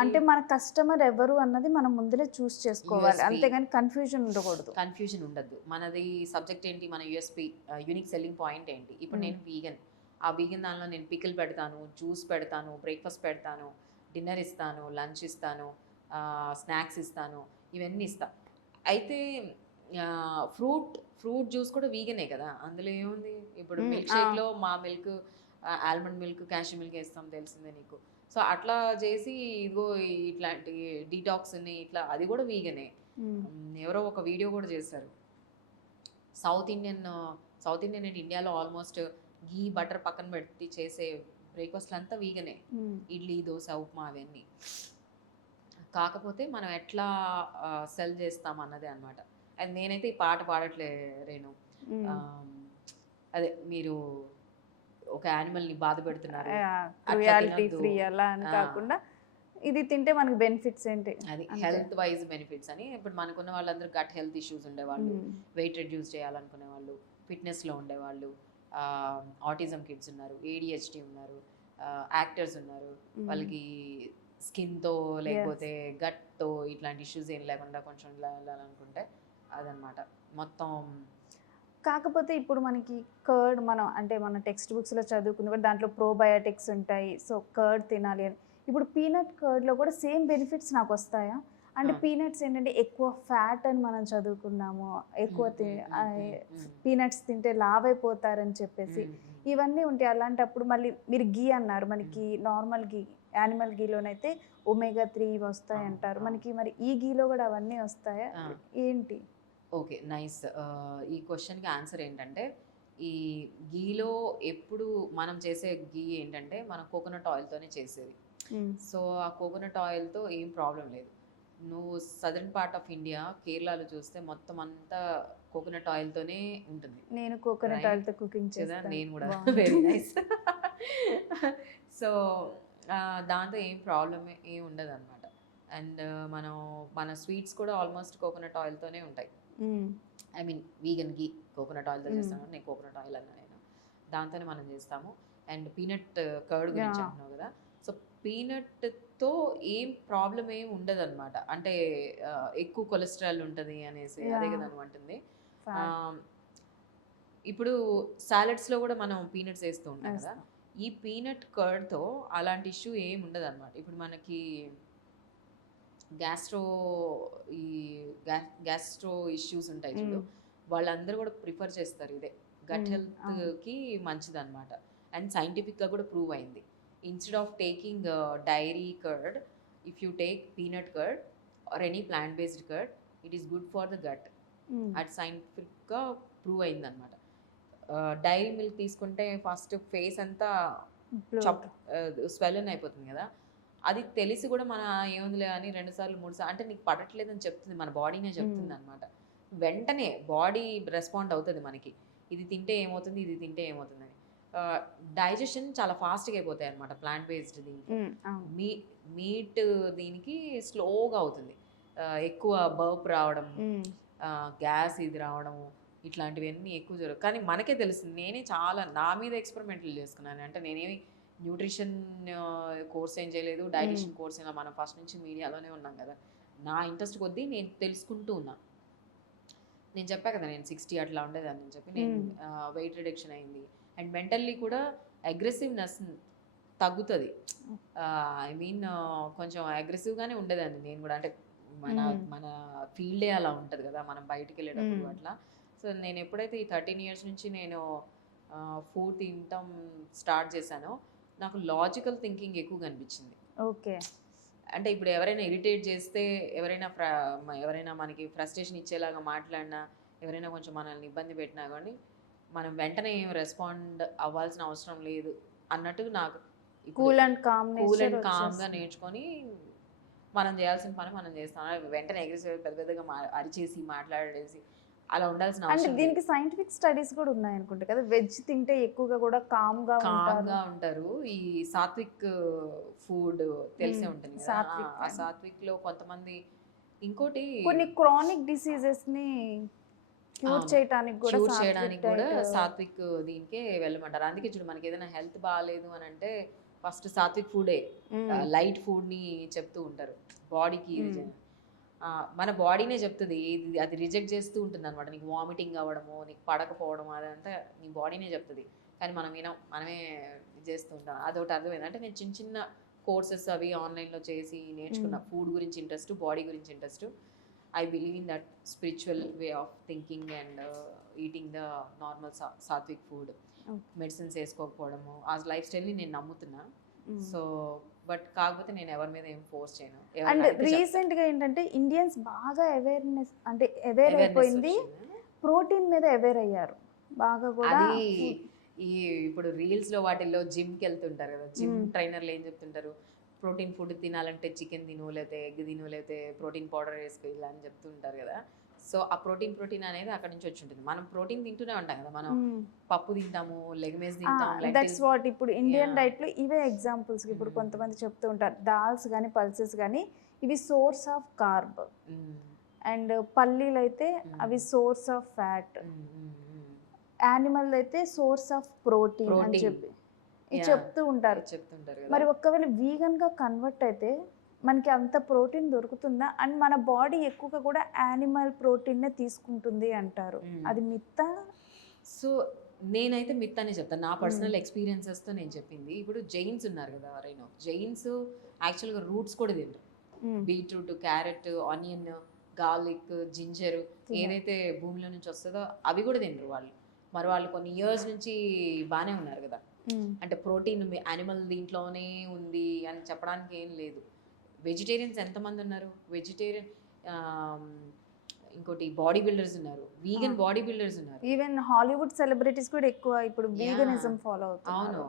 అంటే మన కస్టమర్ ఎవరు అన్నది మనం ముందులే చూస్ చేసుకోవాలి, అంతేగాని కన్ఫ్యూజన్ ఉండకూడదు. కన్ఫ్యూజన్ ఉండద్దు. మనది సబ్జెక్ట్ ఏంటి, మన యూఎస్పి, యూనిక్ సెల్లింగ్ పాయింట్ ఏంటి. ఇప్పుడు నేను వీగన్, ఆ వీగన్ దానిలో నేను పికిల్ పెడతాను, జ్యూస్ పెడతాను, బ్రేక్ఫాస్ట్ పెడతాను, డిన్నర్ ఇస్తాను, లంచ్ ఇస్తాను, స్నాక్స్ ఇస్తాను, ఇవన్నీ ఇస్తా. అయితే ఫ్రూట్ జ్యూస్ కూడా వీగనే కదా, అందులో ఏముంది. ఇప్పుడు మిల్క్ షేక్లో మా milk, almond milk, cashew milk వేస్తాం, తెలిసిందే నీకు. సో అట్లా చేసి ఇదిగో ఇట్లాంటి డీటాక్స్ని ఇట్లా, అది కూడా వీగనే. ఎవరో ఒక వీడియో కూడా చేశారు, సౌత్ ఇండియన్ ఏంటి, ఇండియాలో ఆల్మోస్ట్ గీ బటర్ పక్కన పెట్టి చేసే బ్రేక్ఫాస్ట్లు అంతా వీగనే. ఇడ్లీ, దోశ, ఉప్మా అవన్నీ. కాకపోతే మనం ఎట్లా సెల్ చేస్తాం అన్నదే అనమాట. అది నేనైతే ఈ పాట పాడట్లే రేణు. అదే మీరు ఒక యానిమల్ని బాధ పెడుతున్నారు, క్రుయాలిటీ ఫ్రీ అలా అని కాకుండా ఇది తింటే మనకి బెనిఫిట్స్ ఏంటి, అది హెల్త్ వైజ్ బెనిఫిట్స్ అని. ఇప్పుడు మనకున్న వాళ్ళందరూ గట్ హెల్త్ ఇష్యూస్ ఉండేవాళ్ళు, వెయిట్ రెడ్యూస్ చేయాలనుకునే వాళ్ళు, ఫిట్నెస్లో ఉండేవాళ్ళు, ఆటిజం కిడ్స్ ఉన్నారు, ఏడిహెచ్డి ఉన్నారు, యాక్టర్స్ ఉన్నారు, వాళ్ళకి స్కిన్తో లేకపోతే గట్తో ఇట్లాంటి ఇష్యూస్ ఏం లేకుండా కొంచెం ఇలా వెళ్ళాలనుకుంటే అదనమాట మొత్తం. కాకపోతే ఇప్పుడు మనకి కర్డ్, మనం అంటే మన టెక్స్ట్ బుక్స్లో చదువుకున్న దాంట్లో ప్రోబయోటిక్స్ ఉంటాయి, సో కర్డ్ తినాలి అని. ఇప్పుడు పీనట్ కర్డ్లో కూడా సేమ్ బెనిఫిట్స్ నాకు వస్తాయా? అంటే పీనట్స్ ఏంటంటే ఎక్కువ ఫ్యాట్ అని మనం చదువుకున్నాము, ఎక్కువ పీనట్స్ తింటే లావ్ అయిపోతారని చెప్పేసి ఇవన్నీ ఉంటాయి. అలాంటప్పుడు మళ్ళీ మీరు గీ అన్నారు, మనకి నార్మల్ గీ, యానిమల్ గీలోనైతే ఒమేగా 3 వస్తాయి అంటారు, మనకి మరి ఈ గీలో కూడా అవన్నీ వస్తాయా ఏంటి? Okay, nice. ఈ క్వశ్చన్కి ఆన్సర్ ఏంటంటే, ఈ గీలో ఎప్పుడు మనం చేసే గీ ఏంటంటే మనం కోకోనట్ ఆయిల్తోనే చేసేది. సో ఆ కోకోనట్ ఆయిల్తో ఏం ప్రాబ్లం లేదు. నువ్వు సదరన్ పార్ట్ ఆఫ్ ఇండియా, కేరళలో చూస్తే మొత్తం అంతా కోకోనట్ ఆయిల్తోనే ఉంటుంది. నేను కోకోనట్ ఆయిల్తో కుకింగ్ చేస్తాను, నేను కూడా. Very nice. సో దాంతో ఏం ప్రాబ్లం ఏం ఉండదు అనమాట. అండ్ మన స్వీట్స్ కూడా ఆల్మోస్ట్ కోకోనట్ ఆయిల్తోనే ఉంటాయి. I mean vegan ghee coconut ఆయిల్తో చేస్తాను, నేను కోకోనట్ ఆయిల్ అన్న నేను దాంతోనే మనం చేస్తాము. అండ్ పీనట్ కర్డ్ గురించి అంటున్నావు కదా, సో పీనట్తో ఏం ప్రాబ్లం ఏం ఉండదు అనమాట. అంటే ఎక్కువ కొలెస్ట్రాల్ ఉంటుంది అనేసి అదే కదా నువ్వు అంటుంది. ఇప్పుడు సాలడ్స్లో కూడా మనం పీనట్స్ వేస్తూ ఉంటాం కదా, ఈ పీనట్ కర్డ్తో అలాంటి ఇష్యూ ఏం ఉండదు అనమాట. ఇప్పుడు మనకి గ్యాస్ట్రో ఇష్యూస్ ఉంటాయి చూడు, వాళ్ళందరూ కూడా ప్రిఫర్ చేస్తారు ఇదే. గట్ హెల్త్కి మంచిది అనమాట. అండ్ సైంటిఫిక్గా కూడా ప్రూవ్ అయింది. Instead of taking dairy curd, if you take peanut curd or any plant based curd, it is good for the gut. అది సైంటిఫిక్గా ప్రూవ్ అయింది అనమాట. డైరీ మిల్క్ తీసుకుంటే ఫస్ట్ ఫేస్ అంతా స్వెలన్ అయిపోతుంది కదా, అది తెలిసి కూడా మన ఏముందిలే అని 2 సార్లు 3 సార్లు అంటే నీకు పడట్లేదని చెప్తుంది, మన బాడీనే చెప్తుంది అనమాట. వెంటనే బాడీ రెస్పాండ్ అవుతుంది మనకి, ఇది తింటే ఏమవుతుంది, ఇది తింటే ఏమవుతుందని. డైజెషన్ చాలా ఫాస్ట్గా అయిపోతాయి అనమాట ప్లాంట్ బేస్డ్ దీనికి. మీట్ దీనికి స్లోగా అవుతుంది, ఎక్కువ బర్ప్ రావడం, గ్యాస్ ఇది రావడము, ఇట్లాంటివన్నీ ఎక్కువ జరుగుతుంది. కానీ మనకే తెలుస్తుంది. నేనే చాలా నా మీద ఎక్స్పెరిమెంట్లు చేసుకున్నాను. అంటే నేనేమి న్యూట్రిషన్ కోర్స్ ఏం చేయలేదు, డైటిషియన్ కోర్స్ అయినా, మనం ఫస్ట్ నుంచి మీడియాలోనే ఉన్నాం కదా, నా ఇంట్రెస్ట్ కొద్దీ నేను తెలుసుకుంటూ ఉన్నా. నేను చెప్పా కదా నేను 60 అట్లా ఉండేదాన్ని అని చెప్పి, నేను వెయిట్ రిడక్షన్ అయింది. అండ్ మెంటల్లీ కూడా అగ్రెసివ్నెస్ తగ్గుతుంది. ఐ మీన్ కొంచెం అగ్రెసివ్గానే ఉండేదాన్ని నేను కూడా. అంటే మన ఫీల్డే అలా ఉంటుంది కదా, మనం బయటికి వెళ్ళేటప్పుడు అట్లా. సో నేను ఎప్పుడైతే ఈ 13 years నుంచి నేను ఫుడ్ తినటం స్టార్ట్ చేశానో, నాకు లాజికల్ థింకింగ్ ఎక్కువ కనిపించింది. ఓకే, అంటే ఇప్పుడు ఎవరైనా ఇరిటేట్ చేస్తే, ఎవరైనా మనకి ఫ్రస్ట్రేషన్ ఇచ్చేలాగా మాట్లాడినా, ఎవరైనా కొంచెం మనల్ని ఇబ్బంది పెట్టినా కానీ మనం వెంటనే ఏం రెస్పాండ్ అవ్వాల్సిన అవసరం లేదు అన్నట్టు నాకు కూల్ అండ్ కామ్గా నేర్చుకొని మనం చేయాల్సిన పని మనం చేస్తాం. వెంటనే ఎగ్రెసివ్ పెద్ద పెద్దగా అరిచేసి మాట్లాడేసి అలా ఉండాల్సిన అవసరం. దీనికి సైంటిఫిక్ స్టడీస్ కూడా ఉన్నాయి అనుకుంటా కదా, వెజ్ తింటే ఎక్కువగా కూడా కామ్గా ఉంటారు. ఈ సాత్విక్ ఫుడ్ తెలిసే ఉంటుంది కదా, ఆ సాత్విక్ లో కొంతమంది ఇంకోటి కొన్ని క్రానిక్ డిసీజెస్ ని క్యూర్ చేయడానికి కూడా సాత్విక్ దీనికే వెళ్ళమంటారు. అందుకే చూడు, మనకి ఏదైనా హెల్త్ బాగాలేదు అని అంటే ఫస్ట్ సాత్విక్ ఫుడే, లైట్ ఫుడ్ని చెప్తూ ఉంటారు బాడీకి. మన బాడీనే చెప్తుంది ఇది, అది రిజెక్ట్ చేస్తూ ఉంటుంది అనమాట. నీకు వామిటింగ్ అవ్వడము, నీకు పడకపోవడం, అదంతా నీ బాడీనే చెప్తుంది. కానీ మనం మనమే ఇది చేస్తూ ఉంటాం. అదొకటి అర్థమైంది. అంటే నేను చిన్న చిన్న కోర్సెస్ అవి ఆన్లైన్లో చేసి నేర్చుకున్న. ఫుడ్ గురించి ఇంట్రెస్ట్, బాడీ గురించి interest. I believe in that spiritual way of thinking and eating the normal sattvik food, medicines వేసుకోకపోవడము, ఆ లైఫ్ స్టైల్ని నేను నమ్ముతున్నా. సో బట్ కాకపోతే నేను ఎవరి మీద ఏం ఫోర్స్ చేయను. అండ్ రీసెంట్ గా ఏంటంటే ఇండియన్స్ బాగా అవేర్నెస్ అంటే అవేర్ అయిపోయింది, ప్రోటీన్ మీద అవేర్ అయ్యారు బాగా కూడా. అది ఈ ఇప్పుడు రీల్స్ లో వాటిల్లో జిమ్ కి వెళ్తుంటారు కదా, జిమ్ ట్రైనర్లు ఏం చెప్తుంటారు, ప్రోటీన్ ఫుడ్ తినాలంటే చికెన్ తిను, లేకపోతే ఎగ్ తిను, లేకపోతే ప్రోటీన్ పౌడర్ వేసుకో, ఇలా అని చెప్తుంటారు కదా. సో ఆ ప్రోటీన్ అనేది అక్కడ నుంచి వచ్చి ఉంటుంది. మనం ప్రోటీన్ తింటూనే ఉంటాం కదా, మనం పప్పు తింటాము, లెగ్మేస్ తింటాం. దట్స్ వాట్ ఇప్పుడు ఇండియన్ డైట్ లో ఇవే ఎగ్జాంపుల్స్. ఇప్పుడు కొంతమంది చెప్తూ ఉంటారు దాల్స్ కానీ పల్సెస్ కానీ ఇవి సోర్స్ ఆఫ్ కార్బ్, అండ్ పల్లీలు అయితే అవి సోర్స్ ఆఫ్ ఫ్యాట్, యానిమల్ అయితే సోర్స్ ఆఫ్ ప్రోటీన్ అని చెప్పి చెప్తూ ఉంటారు. మరి ఒక్కవేళ వీగన్ గా కన్వర్ట్ అయితే మనకి అంత ప్రోటీన్ దొరుకుతుందా? అండ్ మన బాడీ ఎక్కువగా కూడా యానిమల్ ప్రోటీన్నే తీసుకుంటుంది అంటారు, అది మిత్తా? సో నేనైతే మిత్ అనే చెప్తాను, నా పర్సనల్ ఎక్స్పీరియన్సెస్తో నేను చెప్పింది. ఇప్పుడు జైన్స్ ఉన్నారు కదా ఎవరైనా, జైన్స్ యాక్చువల్గా రూట్స్ కూడా తింటారు. Beetroot, carrot, onion, garlic, ginger ఏదైతే భూమిలో నుంచి వస్తుందో అవి కూడా తింటారు వాళ్ళు. మరి వాళ్ళు కొన్ని ఇయర్స్ నుంచి బాగానే ఉన్నారు కదా. అంటే ప్రోటీన్ యానిమల్ దీంట్లోనే ఉంది అని చెప్పడానికి ఏం లేదు. వెజిటేరియన్స్ ఎంతమంది ఉన్నారు, వెజిటేరియన్, ఇంకోటి బాడీ బిల్డర్స్ ఉన్నారు, వీగన్ బాడీ బిల్డర్స్ ఉన్నారు. ఈవెన్ హాలీవుడ్ సెలబ్రిటీస్ కూడా ఎక్కువ ఇప్పుడు వీగనిజం ఫాలో అవుతున్నారు. అవును.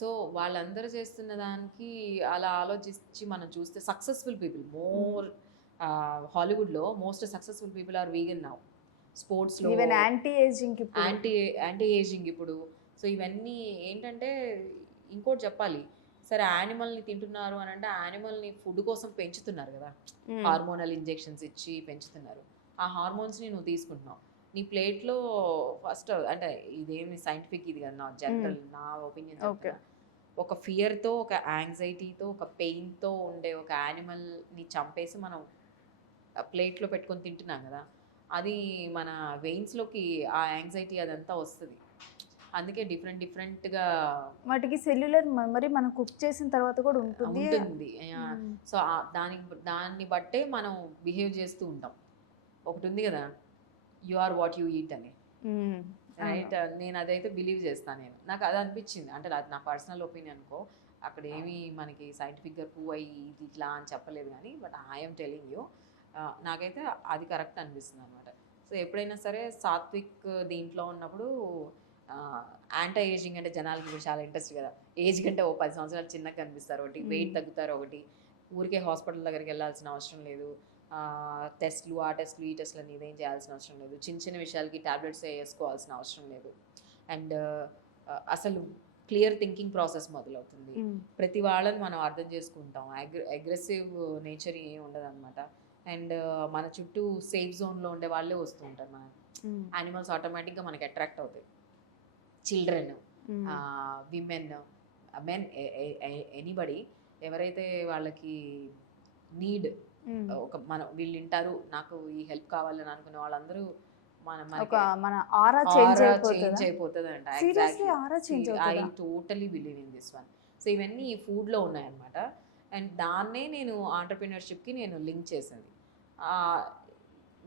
సో వాళ్ళందరూ చేస్తున్న దానికి అలా ఆలోచించి మనం చూస్తే సక్సెస్ఫుల్ పీపుల్ మోర్, హాలీవుడ్లో most successful people are vegan now. స్పోర్ట్స్లో ఈవెన్ యాంటీ ఏజింగ్ ఇప్పుడు. సో ఇవన్నీ ఏంటంటే, ఇంకోటి చెప్పాలి, సరే యానిమల్ని తింటున్నారు అని అంటే యానిమల్ని ఫుడ్ కోసం పెంచుతున్నారు కదా, హార్మోనల్ ఇంజెక్షన్స్ ఇచ్చి పెంచుతున్నారు. ఆ హార్మోన్స్ని నువ్వు తీసుకుంటున్నావు నీ ప్లేట్లో. ఫస్ట్ అంటే ఇదేమి సైంటిఫిక్ ఇది కదా, నా జనరల్ నా ఒపీనియన్. ఒక ఫియర్తో, ఒక యాంగ్జైటీతో, ఒక పెయిన్తో ఉండే ఒక యానిమల్ని చంపేసి మనం ప్లేట్లో పెట్టుకొని తింటున్నాం కదా, అది మన వెయిన్స్లోకి ఆ యాంగ్జైటీ అదంతా వస్తుంది. అందుకే డిఫరెంట్గా వాటికి సెల్యులర్ మెమరీ మనం కుక్ చేసిన తర్వాత కూడా ఉంటుంది. సో దాన్ని బట్టే మనం బిహేవ్ చేస్తూ ఉంటాం. ఒకటి ఉంది కదా, you are what you eat అని, రైట్? నేను అదైతే బిలీవ్ చేస్తాను. నాకు అది అనిపించింది. అంటే అది నా పర్సనల్ ఒపీనియన్ అనుకో, అక్కడ ఏమి మనకి సైంటిఫిక్గా ప్రూవ్ అయ్యి ఇది ఇట్లా అని చెప్పలేదు కానీ, బట్ ఐఎమ్ టెలింగ్ యూ, నాకైతే అది కరెక్ట్ అనిపిస్తుంది అనమాట. సో ఎప్పుడైనా సరే సాత్విక్ దీంట్లో ఉన్నప్పుడు యాంటీ ఏజింగ్ అంటే జనాలకి ఇప్పుడు చాలా ఇంట్రెస్ట్ కదా. ఏజ్ కంటే 10 సంవత్సరాలు చిన్నగా కనిపిస్తారు, ఒకటి వెయిట్ తగ్గుతారు, ఒకటి ఊరికే హాస్పిటల్ దగ్గరికి వెళ్ళాల్సిన అవసరం లేదు, టెస్ట్లు ఆ టెస్ట్లు ఈ టెస్ట్లు అని ఇదేం చేయాల్సిన అవసరం లేదు, చిన్న చిన్న విషయాలకి ట్యాబ్లెట్స్ వేసుకోవాల్సిన అవసరం లేదు. అండ్ అసలు క్లియర్ థింకింగ్ ప్రాసెస్ మొదలవుతుంది. ప్రతి వాళ్ళని మనం అర్థం చేసుకుంటాం, అగ్రెసివ్ నేచర్ ఏం ఉండదు అనమాట. అండ్ మన చుట్టూ సేఫ్ జోన్లో ఉండే వాళ్ళే వస్తూ ఉంటారు. మన యానిమల్స్ ఆటోమేటిక్గా మనకి అట్రాక్ట్ అవుతాయి. చిల్డ్రన్, విమెన్, మెన్, ఎనీబడి ఎవరైతే వాళ్ళకి నీడ్, ఒక వీళ్ళు వింటారు, నాకు ఈ హెల్ప్ కావాలని అనుకునే వాళ్ళందరూ మన ఆరా చేంజ్ అయిపోతుంది అంట. I totally believe in this one. So ఇవన్నీ ఈ ఫుడ్లో ఉన్నాయన్నమాట. అండ్ దాన్నే నేను ఆంటర్ప్రినర్షిప్కి నేను లింక్ చేసింది.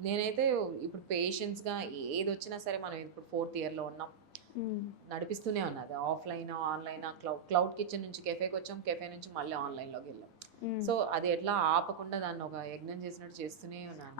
నేనైతే ఇప్పుడు పేషెన్స్గా ఏది వచ్చినా సరే, మనం ఇప్పుడు 4th ఇయర్లో ఉన్నాం, నడిపిస్తూనే ఉన్నది. ఆఫ్లైన్, ఆన్లైన్, క్లౌడ్ కిచెన్ నుంచి కెఫేకి వచ్చాం, కెఫే నుంచి మళ్ళీ ఆన్లైన్లోకి వెళ్ళాం. సో అది ఎట్లా ఆపకుండా దాన్ని ఒక యజ్ఞం చేసినట్టు చేస్తూనే ఉన్నాను.